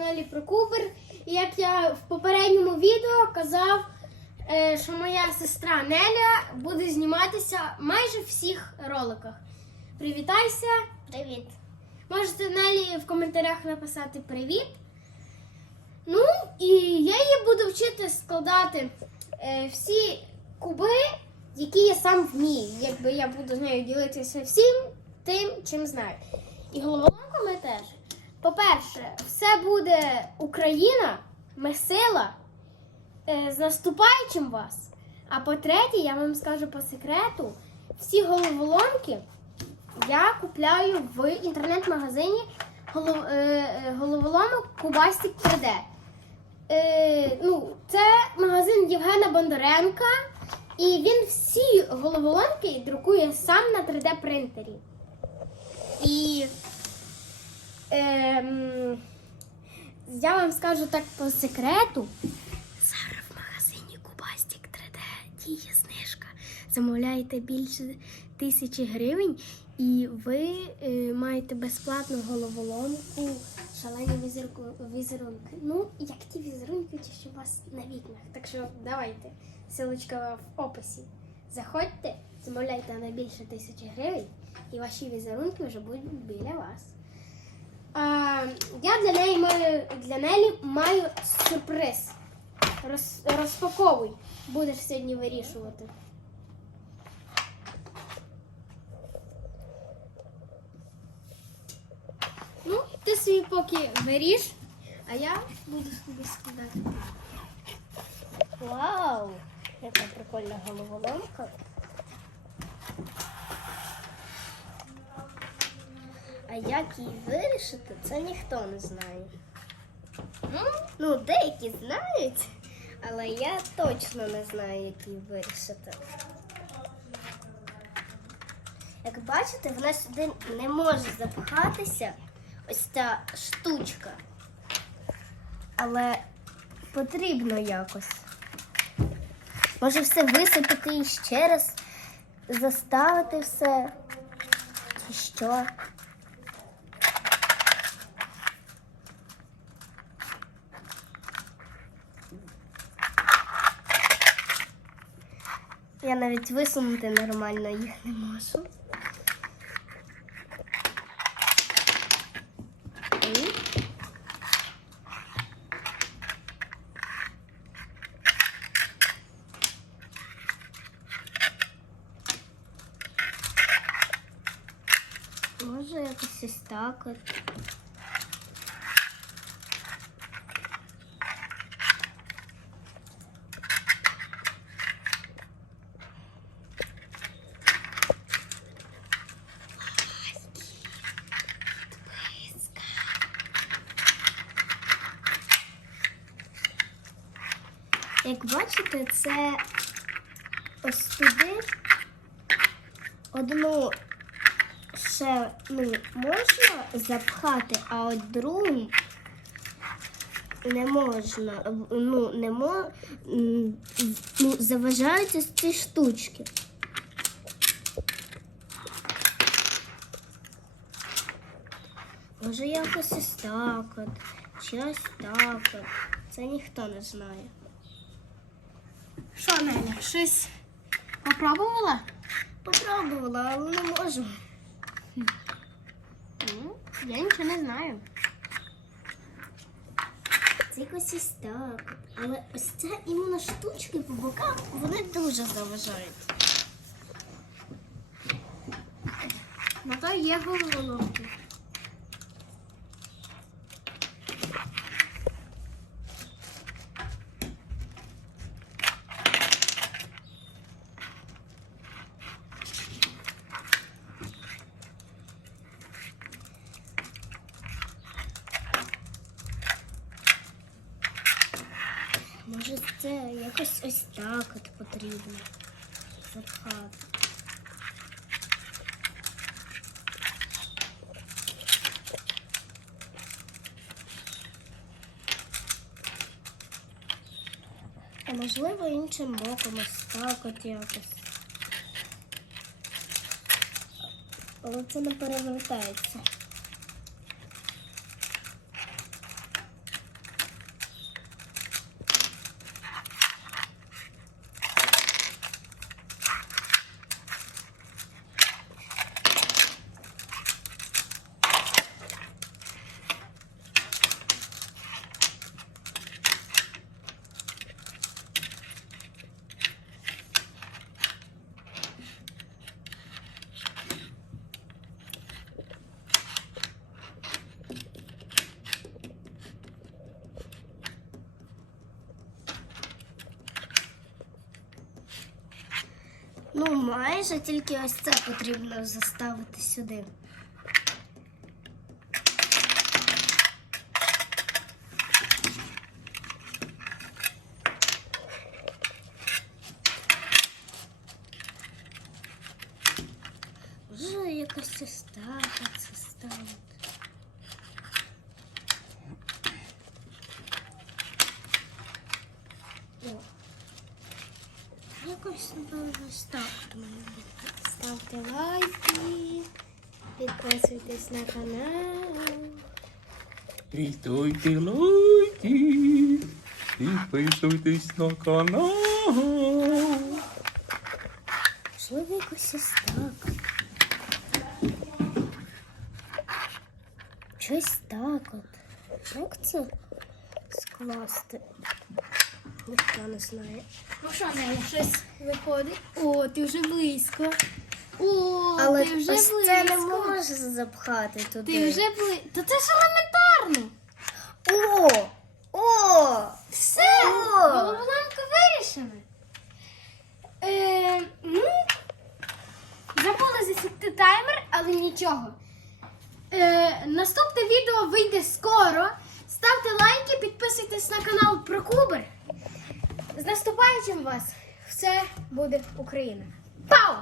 каналі про Кубер. І як я в попередньому відео казав, е, що моя сестра Неля буде зніматися майже в всіх роликах. Привітайся! Привіт. Можете Нелі в коментарях написати привіт. Ну, і я її буду вчити складати е, всі куби, які я сам вмію. Якби я буду з нею ділитися всім тим, чим знаю. І головоломками теж. По-перше, все буде Україна, ми сила. Е, з наступаючим вас. А по-третє, я вам скажу по секрету, всі головоломки я купляю в інтернет-магазині е, е, головоломок Кубастик 3D. Е, ну, це магазин Євгена Бондаренка, і він всі головоломки друкує сам на 3D принтері. І ем, я вам скажу так по секрету. Зараз в магазині Кубастик 3D діє знижка. Замовляєте більше тисячі гривень, і ви е, маєте безплатну головоломку, шалені візерку- візерунки. Ну, як ті візерунки, ті, що у вас на вікнах. Так що давайте. Силочка в описі. Заходьте, замовляйте на більше тисячі гривень, і ваші візерунки вже будуть біля вас. Я для неї маю для Нелі маю сюрприз. Роз, розпаковуй. Будеш сьогодні вирішувати. Ну, ти собі поки виріш, а я буду собі складати. Вау! Яка прикольна головоломка. А як її вирішити, це ніхто не знає. Ну, Ну, деякі знають, але я точно не знаю, як її вирішити. Як бачите, вона сюди не може запхатися ось ця штучка. Але потрібно якось. Може все висипати і ще раз заставити все. Чи що? Я навіть висунути нормально їх не можу. Може якось ось так от. Як бачите, це ось туди одну ще ну, можна запхати, а от другу не можна. Ну, не мо... ну, заважають ось ці штучки. Може якось ось так от, чи ось так от. Це ніхто не знає. Що, Неля, щось попробувала? Попробувала, але не можу. Ну, я нічого не знаю. Це якось ось так. Але ось ця іменно штучки по боках, вони дуже заважають. Ну то є головоломки. Може це якось ось так от потрібно запхати. А можливо іншим боком ось так от якось. Але це не перевертається. Майже тільки ось це потрібно заставити сюди. Вже якось ось так це ставити. О. Якось. Ставте лайки, підписуйтесь на канал. Ставте лайки, підписуйтесь на канал. Можливо, якось ось так. Щось так от. Як це скласти? Ніхто не знає. Ну що, Неля, щось виходить? О, ти вже близько. О, Але ти вже ось близько. це не можна запхати туди. Ти вже близько. Та це ж елементарно. О! О! Все, О! головоломка вирішена. Е, ну, забули засікти таймер, але нічого. Е, наступне відео вийде скоро. Ставте лайки, підписуйтесь на канал про Кубер. З наступаючим вас! Все буде Україна! Пау!